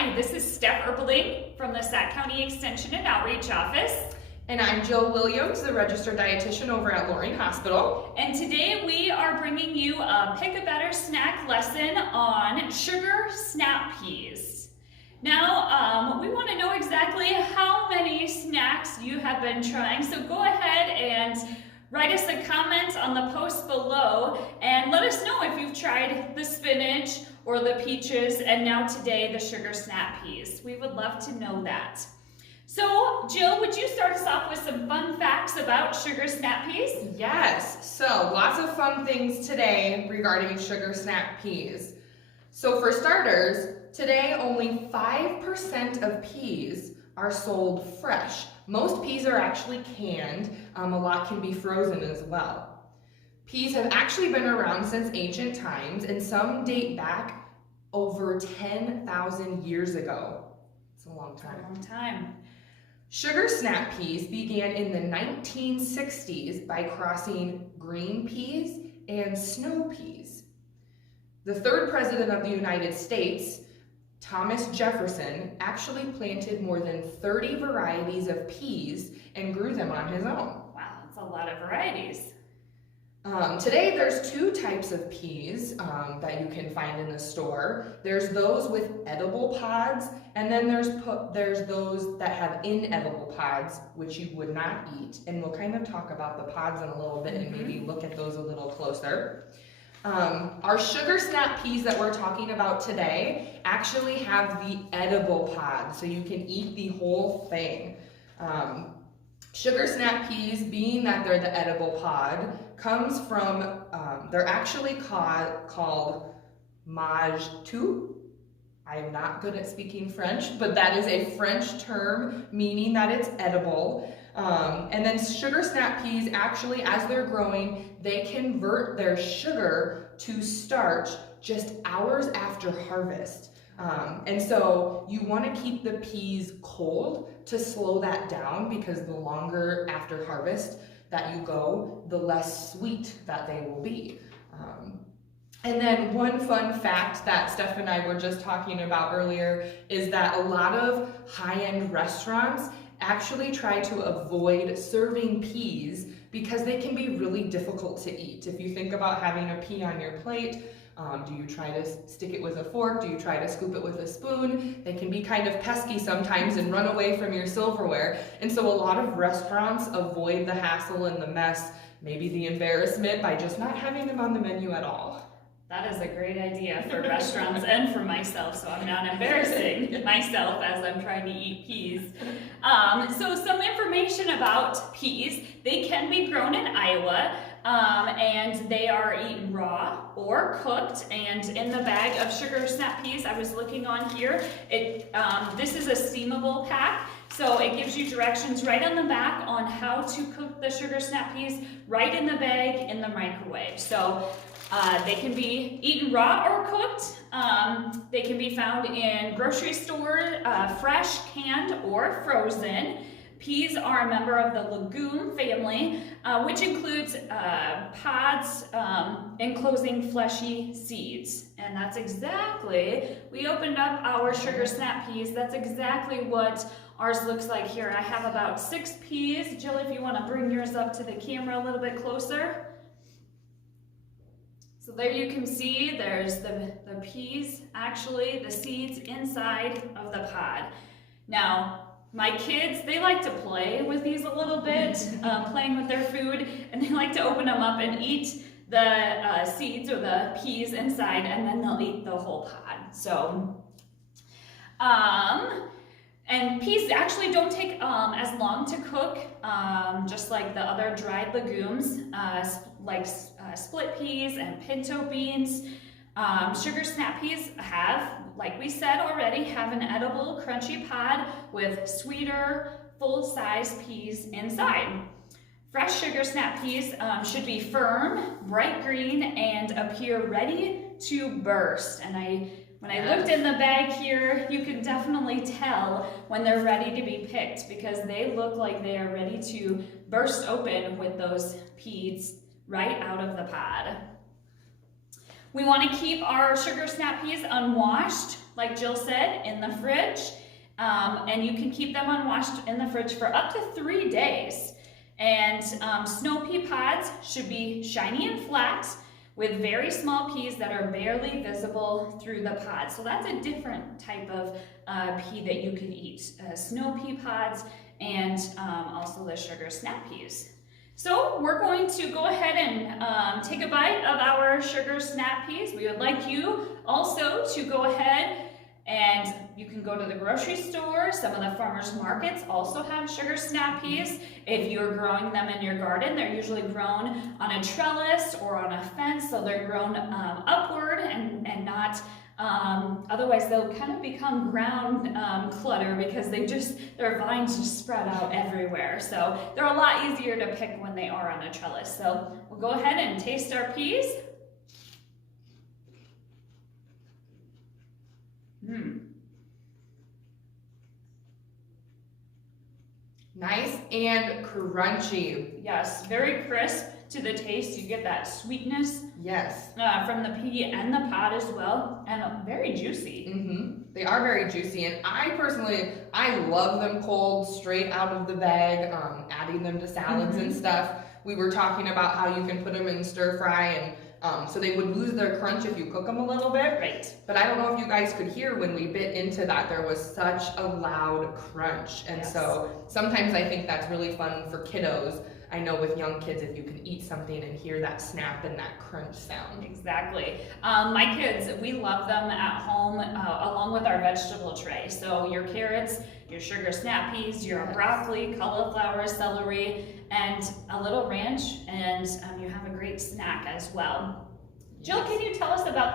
Hi, this is Steph Erpeling from the Sac County Extension and Outreach Office. And I'm Jill Williams, the registered dietitian over at Loring Hospital. And today we are bringing you a Pick a Better Snack lesson on sugar snap peas. Now, we want to know exactly how many snacks you have been trying, so go ahead and write us a comment on the post below and let us know if you've tried the spinach or the peaches and now today the sugar snap peas. We would love to know that. So, Jill, would you start us off with some fun facts about sugar snap peas? Yes, so lots of fun things today regarding sugar snap peas. So for starters, today only 5% of peas are sold fresh. Most peas are actually canned. A lot can be frozen as well. Peas have actually been around since ancient times, and some date back over 10,000 years ago. It's a long time. A long time. Sugar snap peas began in the 1960s by crossing green peas and snow peas. The third president of the United States, Thomas Jefferson, actually planted more than 30 varieties of peas and grew them on his own. Wow, that's a lot of varieties. Today there's two types of peas that you can find in the store. There's those with edible pods, and then there's those that have inedible pods, which you would not eat. And we'll kind of talk about the pods in a little bit and maybe look at those a little closer. Our sugar snap peas that we're talking about today actually have the edible pod, so you can eat the whole thing. Sugar snap peas, being that they're the edible pod, comes from, they're actually called mage tout. I am not good at speaking French, but that is a French term meaning that it's edible. And then sugar snap peas, actually, as they're growing, they convert their sugar to starch just hours after harvest. And so you want to keep the peas cold to slow that down, because the longer after harvest that you go, the less sweet that they will be. And then one fun fact that Steph and I were just talking about earlier is that a lot of high-end restaurants actually try to avoid serving peas because they can be really difficult to eat. If you think about having a pea on your plate, do you try to stick it with a fork? Do you try to scoop it with a spoon? They can be kind of pesky sometimes and run away from your silverware. And so a lot of restaurants avoid the hassle and the mess, maybe the embarrassment, by just not having them on the menu at all. That is a great idea for restaurants and for myself, so I'm not embarrassing myself as I'm trying to eat peas. So some information about peas. They can be grown in Iowa, and they are eaten raw or cooked. And in the bag of sugar snap peas I was looking on here, this is a steamable pack. So it gives you directions right on the back on how to cook the sugar snap peas right in the bag in the microwave. So they can be eaten raw or cooked. They can be found in grocery store, fresh, canned, or frozen. Peas are a member of the legume family, which includes pods enclosing fleshy seeds. And that's exactly, we opened up our sugar snap peas. That's exactly what ours looks like here. I have about 6 peas. Jill, if you want to bring yours up to the camera a little bit closer. So there you can see there's the peas, actually the seeds inside of the pod. Now, my kids, they like to play with these a little bit, playing with their food, and they like to open them up and eat the seeds or the peas inside, and then they'll eat the whole pod. So, and peas actually don't take as long to cook, just like the other dried legumes, like split peas and pinto beans. Sugar snap peas have, like we said already, have an edible crunchy pod with sweeter, full-size peas inside. Fresh sugar snap peas should be firm, bright green, and appear ready to burst. And when I looked in the bag here, you can definitely tell when they're ready to be picked, because they look like they are ready to burst open with those peas right out of the pod. We want to keep our sugar snap peas unwashed like Jill said, in the fridge. And you can keep them unwashed in the fridge for up to 3 days. And snow pea pods should be shiny and flat with very small peas that are barely visible through the pod. So that's a different type of pea that you can eat. Snow pea pods and also the sugar snap peas. So we're going to go ahead and take a bite of our sugar snap peas. We would like you also to go ahead and you can go to the grocery store. Some of the farmers markets also have sugar snap peas. If you're growing them in your garden, they're usually grown on a trellis or on a fence, so they're grown upward and not, otherwise they'll kind of become ground clutter because their vines just spread out everywhere. So they're a lot easier to pick when they are on a trellis. So we'll go ahead and taste our peas. Nice and crunchy. Yes, very crisp to the taste. You get that sweetness. Yes. From the pea and the pod as well, and very juicy. They are very juicy, and I love them cold, straight out of the bag, adding them to salads and stuff. We were talking about how you can put them in stir fry, and so they would lose their crunch if you cook them a little bit. Right. But I don't know if you guys could hear when we bit into that, there was such a loud crunch. And so sometimes I think that's really fun for kiddos. I know with young kids, if you can eat something and hear that snap and that crunch sound. Exactly. My kids, we love them at home along with our vegetable tray. So your carrots, your sugar snap peas, your broccoli, cauliflower, celery, and a little ranch, and you have a great snack as well. Jill, can you tell us about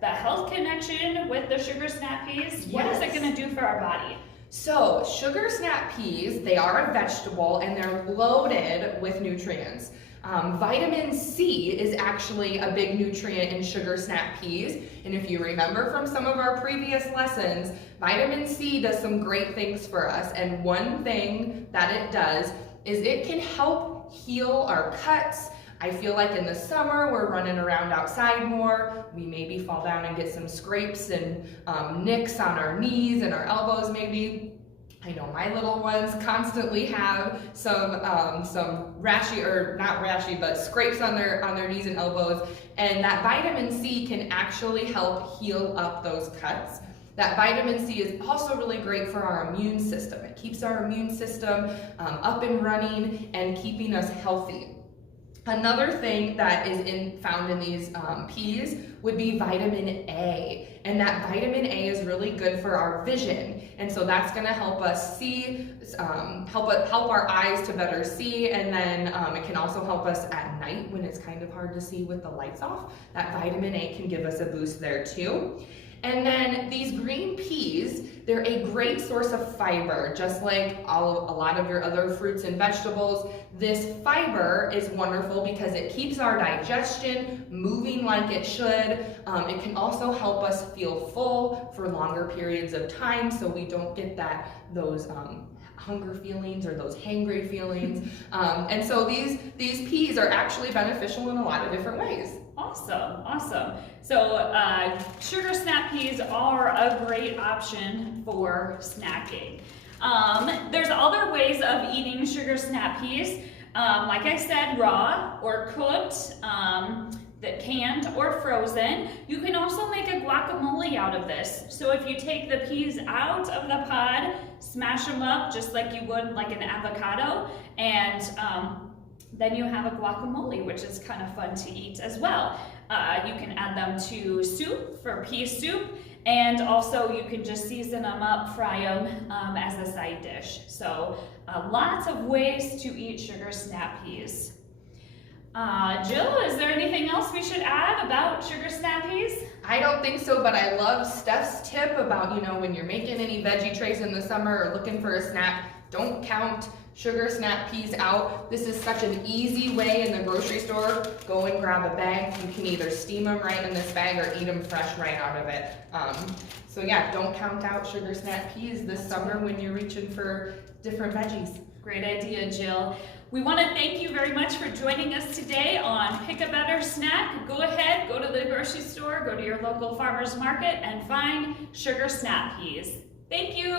the health connection with the sugar snap peas? What is it going to do for our body? So sugar snap peas, they are a vegetable and they're loaded with nutrients. Vitamin C is actually a big nutrient in sugar snap peas. And if you remember from some of our previous lessons, vitamin C does some great things for us. And one thing that it does is it can help heal our cuts. I feel like in the summer, we're running around outside more. We maybe fall down and get some scrapes and nicks on our knees and our elbows maybe. I know my little ones constantly have some rashy, or not rashy, but scrapes on their knees and elbows. And that vitamin C can actually help heal up those cuts. That vitamin C is also really great for our immune system. It keeps our immune system up and running and keeping us healthy. Another thing that is found in these peas would be vitamin A. And that vitamin A is really good for our vision. And so that's gonna help us see, help our eyes to better see. And then it can also help us at night when it's kind of hard to see with the lights off. That vitamin A can give us a boost there too. And then these green peas, they're a great source of fiber, just like a lot of your other fruits and vegetables. This fiber is wonderful because it keeps our digestion moving like it should. It can also help us feel full for longer periods of time, so we don't get those hunger feelings or those hangry feelings. And so these peas are actually beneficial in a lot of different ways. Awesome, awesome. So sugar snap peas are a great option for snacking. There's other ways of eating sugar snap peas. Like I said, raw or cooked, canned or frozen. You can also make a guacamole out of this. So if you take the peas out of the pod, smash them up just like you would like an avocado, and then you have a guacamole, which is kind of fun to eat as well. You can add them to soup for pea soup, and also you can just season them up, fry them as a side dish. So lots of ways to eat sugar snap peas. Jill, is there anything else we should add about sugar snap peas? I don't think so, but I love Steph's tip about, when you're making any veggie trays in the summer or looking for a snack, don't count sugar snap peas out. This is such an easy way in the grocery store. Go and grab a bag. You can either steam them right in this bag or eat them fresh right out of it. So yeah, don't count out sugar snap peas this summer when you're reaching for different veggies. Great idea, Jill. We want to thank you very much for joining us today on Pick a Better Snack. Go ahead, go to the grocery store, go to your local farmer's market, and find Sugar Snap Peas. Thank you.